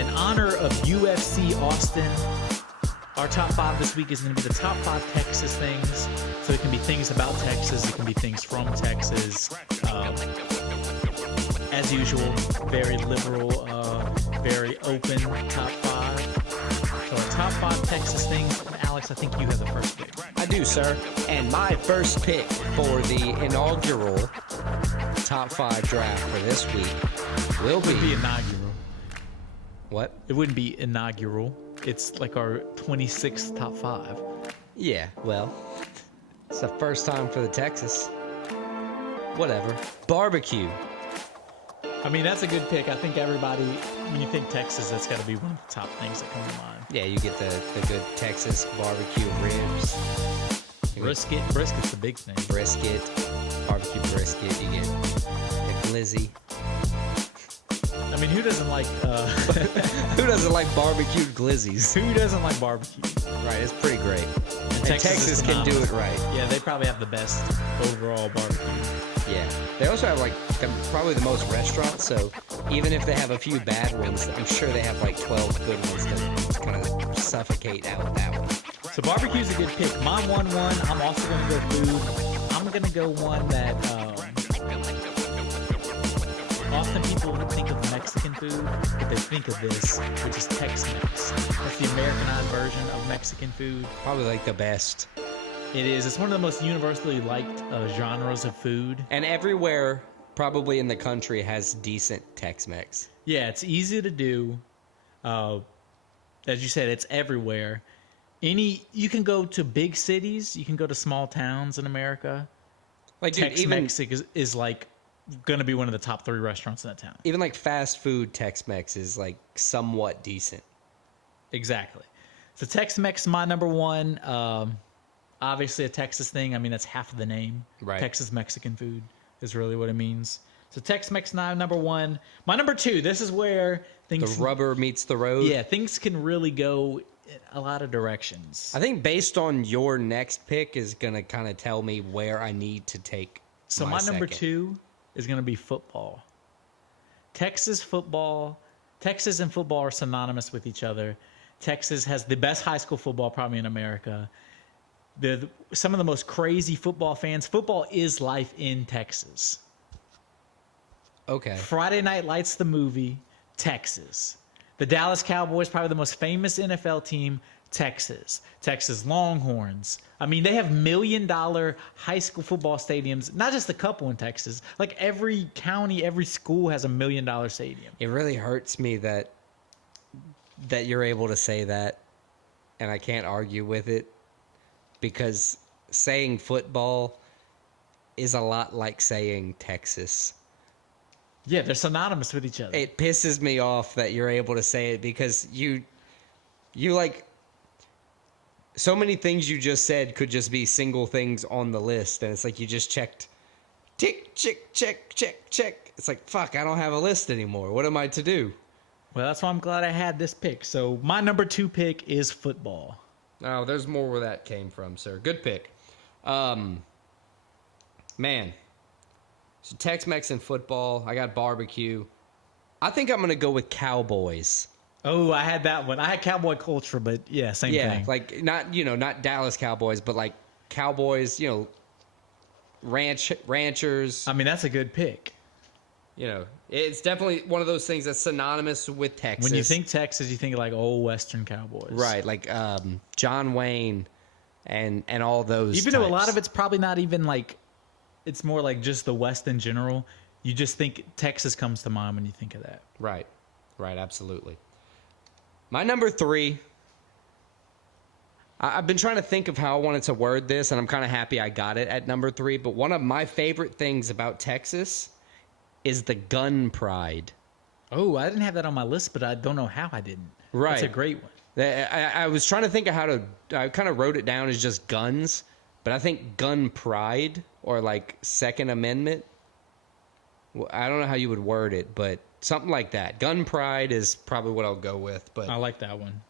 in honor of UFC Austin, our top 5 this week is going to be the top 5 Texas things. So it can be things about Texas. It can be things from Texas. As usual, very liberal, very open top 5. So our top 5 Texas things. And Alex, I think you have the first pick. I do, sir. And my first pick for the inaugural top 5 draft for this week will be... It would be inaugural. What? It wouldn't be inaugural. It's like our 26th top 5. Yeah, well, it's the first time for the Texas. Whatever. Barbecue. I mean, that's a good pick. I think everybody, when you think Texas, that's got to be one of the top things that come to mind. Yeah, you get the good Texas barbecue ribs. Brisket's the big thing. Brisket, barbecue brisket. You get the glizzy. I mean, who doesn't like... Who doesn't like barbecued glizzies? Who doesn't like barbecue? Right, it's pretty great. And Texas is can do it right. Yeah, they probably have the best overall barbecue. Yeah. They also have like probably the most restaurants, so even if they have a few bad ones, I'm sure they have like 12 good ones to kind of suffocate out that one. So barbecue's a good pick. My 1-1, I'm also going to go food. I'm going to go one that often people think of Mexican food, but they think of this, which is Tex Mex. That's the Americanized version of Mexican food. Probably like the best. It is. It's one of the most universally liked genres of food. And everywhere, probably in the country, has decent Tex-Mex. Yeah, it's easy to do. As you said, it's everywhere. You can go to big cities. You can go to small towns in America. Like, dude, Tex-Mex is like going to be one of the top 3 restaurants in that town. Even like fast food Tex-Mex is like somewhat decent. Exactly. So Tex-Mex, my number 1. Obviously a Texas thing. I mean, that's half of the name. Right. Texas Mexican food is really what it means. So Tex-Mex, number 1. My number 2, this is where things... The rubber meets the road. Yeah, things can really go in a lot of directions. I think based on your next pick is going to kind of tell me where I need to take So my number 2 is going to be football. Texas and football are synonymous with each other. Texas has the best high school football probably in America. Some of the most crazy football fans. Football is life in Texas. Okay. Friday Night Lights, the movie, Texas. The Dallas Cowboys, probably the most famous NFL team, Texas. Texas Longhorns. I mean, they have $1 million high school football stadiums. Not just a couple in Texas. Like every county, every school has $1 million stadium. It really hurts me that you're able to say that, and I can't argue with it. Because saying football is a lot like saying Texas. Yeah, they're synonymous with each other. It pisses me off that you're able to say it because you like so many things you just said could just be single things on the list, and it's like you just checked tick, check. It's like, fuck, I don't have a list anymore. What am I to do? Well, that's why I'm glad I had this pick. So my number 2 pick is football. Oh, there's more where that came from, sir. Good pick. Man. So Tex-Mex and football. I got barbecue. I think I'm going to go with Cowboys. Oh, I had that one. I had cowboy culture, but yeah, same thing. Yeah, like not Dallas Cowboys, but like Cowboys, ranchers. I mean, that's a good pick. It's definitely one of those things that's synonymous with Texas. When you think Texas, you think like old Western Cowboys. Right, like John Wayne and all those Even types. though a lot of it's probably not even like, it's more like just the West in general. You just think Texas comes to mind when you think of that. Right, absolutely. My number 3, I've been trying to think of how I wanted to word this, and I'm kind of happy I got it at number 3, but one of my favorite things about Texas is the gun pride. Oh, I didn't have that on my list, but I don't know how I didn't. Right. That's a great one. I was trying to think of how to... I kind of wrote it down as just guns, but I think gun pride or like Second Amendment... I don't know how you would word it, but something like that. Gun pride is probably what I'll go with. But I like that one.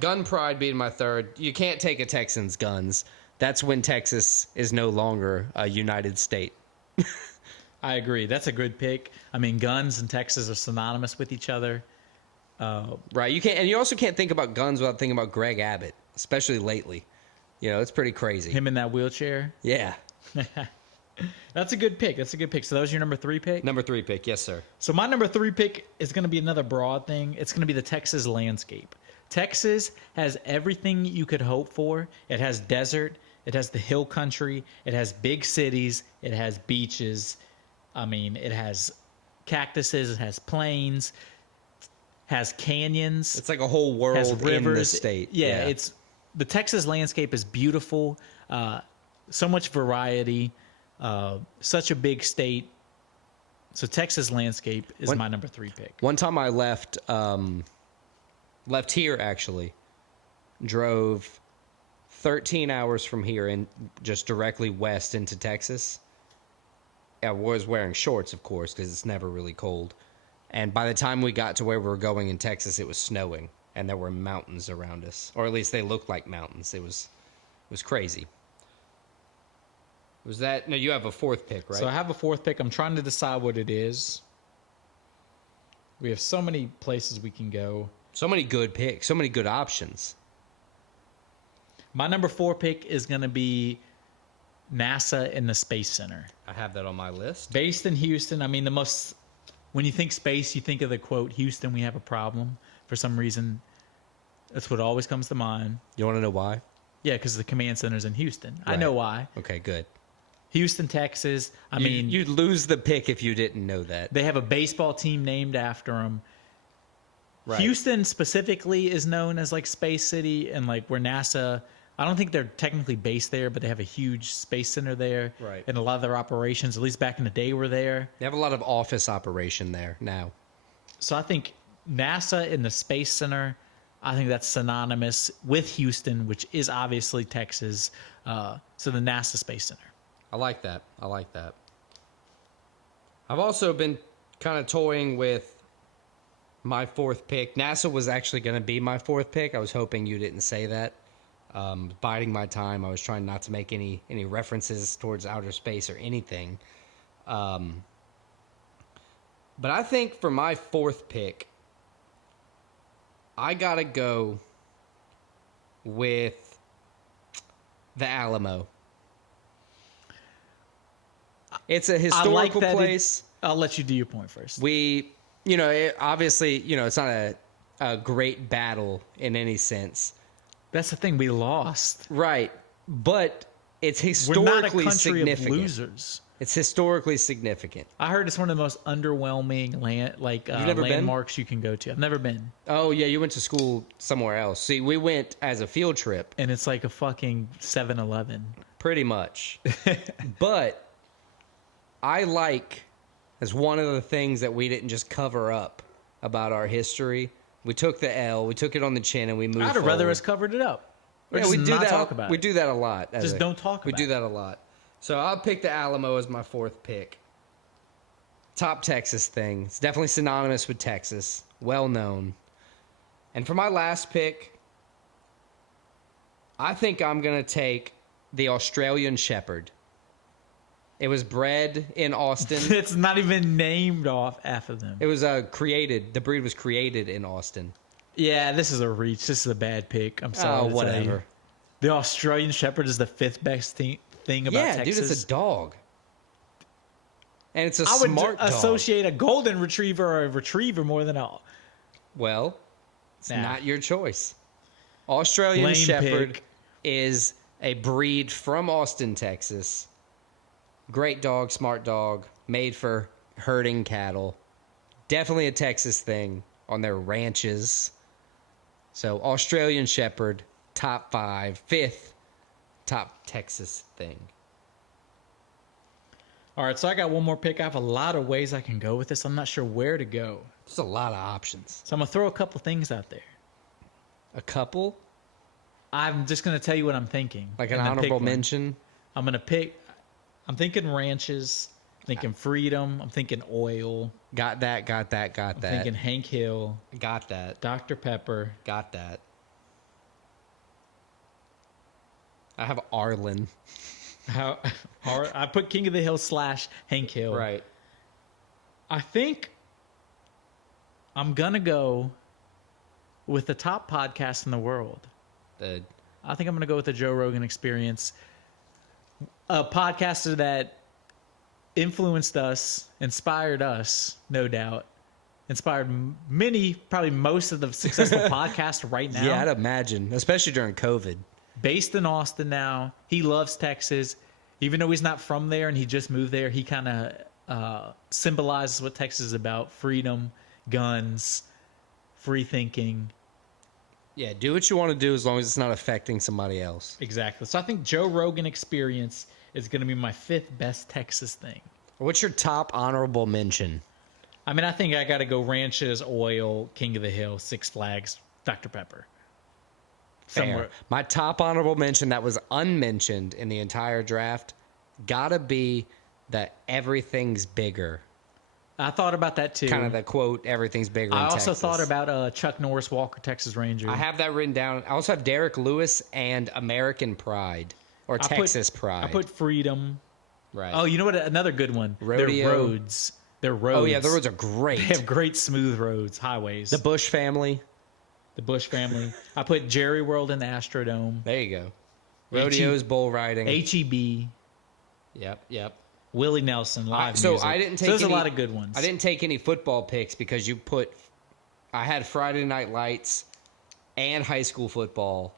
Gun pride being my third. You can't take a Texan's guns. That's when Texas is no longer a United State. I agree. That's a good pick. I mean, guns and Texas are synonymous with each other. Right. You can't, and you also can't think about guns without thinking about Greg Abbott, especially lately. It's pretty crazy. Him in that wheelchair. Yeah. That's a good pick. So that was your number 3 pick? Number 3 pick. Yes, sir. So my number 3 pick is going to be another broad thing. It's going to be the Texas landscape. Texas has everything you could hope for. It has desert. It has the hill country. It has big cities. It has beaches. I mean, it has cactuses. It has plains. Has canyons. It's like a whole world has rivers. in the state. Yeah, it's the Texas landscape is beautiful. So much variety. Such a big state. So Texas landscape is my number 3 pick. One time I left here actually, drove 13 hours from here and just directly west into Texas. I was wearing shorts, of course, because it's never really cold. And by the time we got to where we were going in Texas, it was snowing and there were mountains around us, or at least they looked like mountains. It was crazy. Was that no? You have a 4th pick, right? So I have a 4th pick. I'm trying to decide what it is. We have so many places we can go. So many good picks. So many good options. My number 4 pick is going to be NASA and the Space Center. I have that on my list. Based in Houston. I mean, when you think space, you think of the quote, "Houston, we have a problem." For some reason, that's what always comes to mind. You want to know why? Yeah, because the command center's in Houston. Right. I know why. Okay, good. Houston, Texas. I mean, you'd lose the pick if you didn't know that. They have a baseball team named after them. Right. Houston specifically is known as like Space City, and like where NASA, I don't think they're technically based there, but they have a huge space center there. Right. And a lot of their operations, at least back in the day, were there. They have a lot of office operation there now. So I think NASA and the Space Center, I think that's synonymous with Houston, which is obviously Texas. So the NASA Space Center. I like that. I've also been kind of toying with my 4th pick. NASA was actually going to be my 4th pick. I was hoping you didn't say that. Biding my time. I was trying not to make any references towards outer space or anything. But I think for my 4th pick, I got to go with the Alamo. It's a historical place. I'll let you do your point first. Obviously, it's not a great battle in any sense. That's the thing. We lost. Right. But it's historically We're not a country significant. of losers. It's historically significant. I heard it's one of the most underwhelming landmarks you can go to. I've never been. Oh, yeah. You went to school somewhere else. See, we went as a field trip. And it's like a fucking 7-Eleven. Pretty much. But I like, as one of the things that we didn't just cover up about our history, we took the L, we took it on the chin, and we moved I'd forward. rather us covered it up. Or Yeah, just we do not that. talk about We it. do that a lot. Just don't talk We about do it. that a lot. So I'll pick the Alamo as my 4th pick. Top Texas thing. It's definitely synonymous with Texas. Well known. And for my last pick, I think I'm going to take the Australian Shepherd. It was bred in Austin. It's not even named off after them. It was created. The breed was created in Austin. Yeah, this is a reach. This is a bad pick. I'm sorry. Oh, to tell whatever. you. The Australian Shepherd is the 5th best thing about Yeah, Texas. dude, it's a dog. And it's a I would smart dog. associate a golden retriever or a retriever more than all. Well, it's Nah. not your choice. Australian Lame Shepherd pick. is a breed from Austin, Texas. Great dog, smart dog, made for herding cattle. Definitely a Texas thing on their ranches. So Australian Shepherd, top 5, 5th top Texas thing. All right, so I got one more pick. I have a lot of ways I can go with this. I'm not sure where to go. There's a lot of options. So I'm going to throw a couple things out there. A couple? I'm just going to tell you what I'm thinking. Like an and then pick honorable one. mention? I'm thinking ranches. I'm thinking freedom. I'm thinking oil. Got that. I'm thinking Hank Hill. Got that. Dr. Pepper. Got that. I have Arlen. I put King of the Hill / Hank Hill. Right. I think I'm going to go with the top podcast in the world. The I think I'm going to go with the Joe Rogan Experience. A podcaster that influenced us, inspired us, no doubt. Inspired many, probably most of the successful podcasts right now. Yeah, I'd imagine, especially during COVID. Based in Austin now. He loves Texas. Even though he's not from there and he just moved there, he kind of symbolizes what Texas is about. Freedom, guns, free thinking. Yeah, do what you want to do as long as it's not affecting somebody else. Exactly. So I think Joe Rogan Experience is going to be my 5th best Texas thing. What's your top honorable mention? I mean, I think I got to go Ranches, Oil, King of the Hill, Six Flags, Dr. Pepper. Fair. My top honorable mention that was unmentioned in the entire draft gotta be that everything's bigger. I thought about that too. Kind of the quote, everything's bigger in I also Texas. thought about Chuck Norris Walker, Texas Ranger. I have that written down. I also have Derek Lewis and American Pride or Texas Pride. I put Freedom. Right. Oh, you know what? Another good one. Rodeo. They're roads. They're roads. Oh, yeah, the roads are great. They have great smooth roads, highways. The Bush family. The Bush family. I put Jerry World in the Astrodome. There you go. Rodeos, bull riding. HEB. Yep. Willie Nelson, live So music. I didn't take There's any, a lot of good ones. I didn't take any football picks because you put. I had Friday Night Lights and high school football,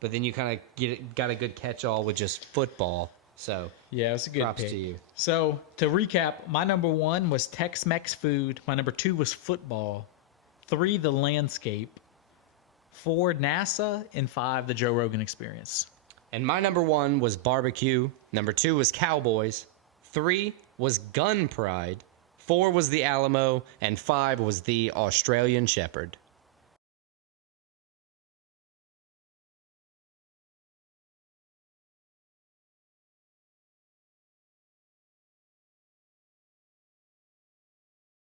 but then you kind of got a good catch-all with just football. So Yeah, it's a good props pick. to you. So to recap, my number 1 was Tex Mex food. My number 2 was football. 3, the landscape. 4, NASA, and 5, the Joe Rogan Experience. And my number 1 was barbecue. Number 2 was Cowboys. 3 was gun pride. 4 was the Alamo, and 5 was the Australian Shepherd.